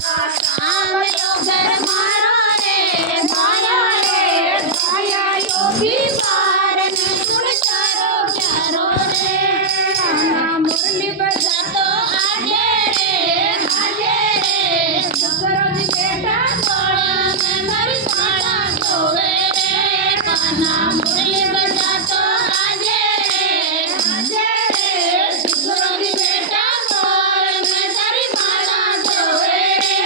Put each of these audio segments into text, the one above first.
श्याम लो घर मारो रे गाया योगी बार ने सुन चारो प्यारो रे मुरली बजा तो आजे रे दशरथ बेटा तोड़ा मैं मरी माला धोवे रे कान्हा मुरली बजा तो आजे रे दशरथ बेटा तोड़ मैं तारी माला धोवे रे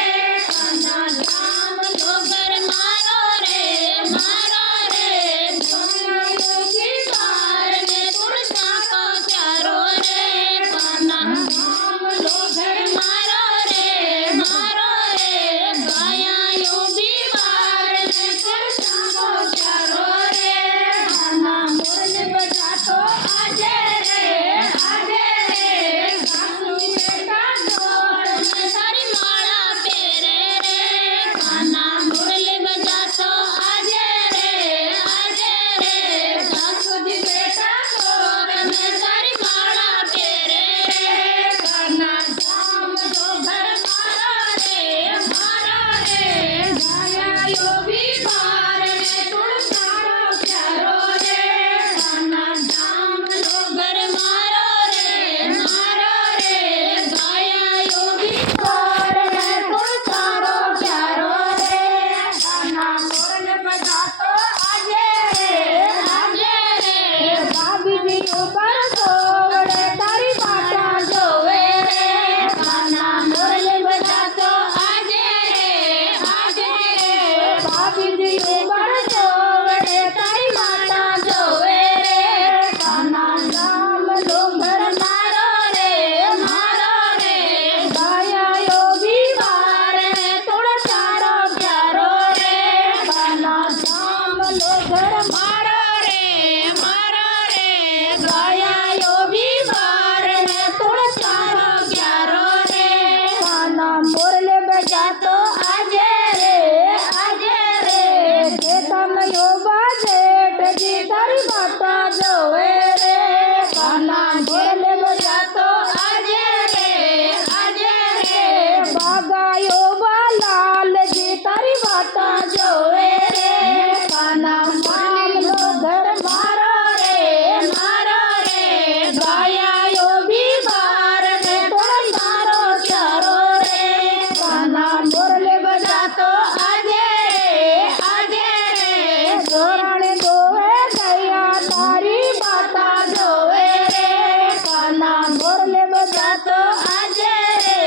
कान्हा श्याम लो घर मारो रे गाया योगी बार ने तुलसा को प्यारो रे कान्हा श्याम लो घर मारो रे गाया योगी बार ने तुलसा को प्यारो रे कान्हा मुरली बजा तो आजे रे सासू बेटा तोड़ मैं तारी माला फेरे रे कान्हा मुरली बजा तो आजे रे सासू जी बेटा तोड़ मैं तारी माला फेरे रे कान्हा श्याम लो घर मारो रे गाया योगी बार ने तुलसा को प्यारो रे कान्हा श्याम लो घर मारो रे गाया योगी बार ने तुलसा को प्यारो रे कान्हा मोरल बजा तो आजे रे भाभी जी ऊपर सोवड़े तारी माता जोवे रे कान्हा मोरल बजा तो आजे रे भाभी जी ऊपर सोवड़े तारी माता जोवे रे कान्हा श्याम लो घर मारो रे गाया योगी बार ने तुड़ चारो प्यारो रे कान्हा श्याम लो घर मारो रे गाया योगी बार ने तुड़ चारो प्यारो रे कान्हा मुरली बजा तो आजे रे खेतम योबा जेठ जी तारी माता जोवे रे कान्हा मुरली बजा तो आजे रे बागा योबा लाल जी तारी माता जोवे रे कान्हा श्याम लो घर मारो रे गाया योगी बार ने तोड़ मारो प्यारो रे कान्हा मुरली बजा तो आजे रे जोरण दोवे गया तारी माता जोवे रे कान्हा मुरली बजा तो आजे रे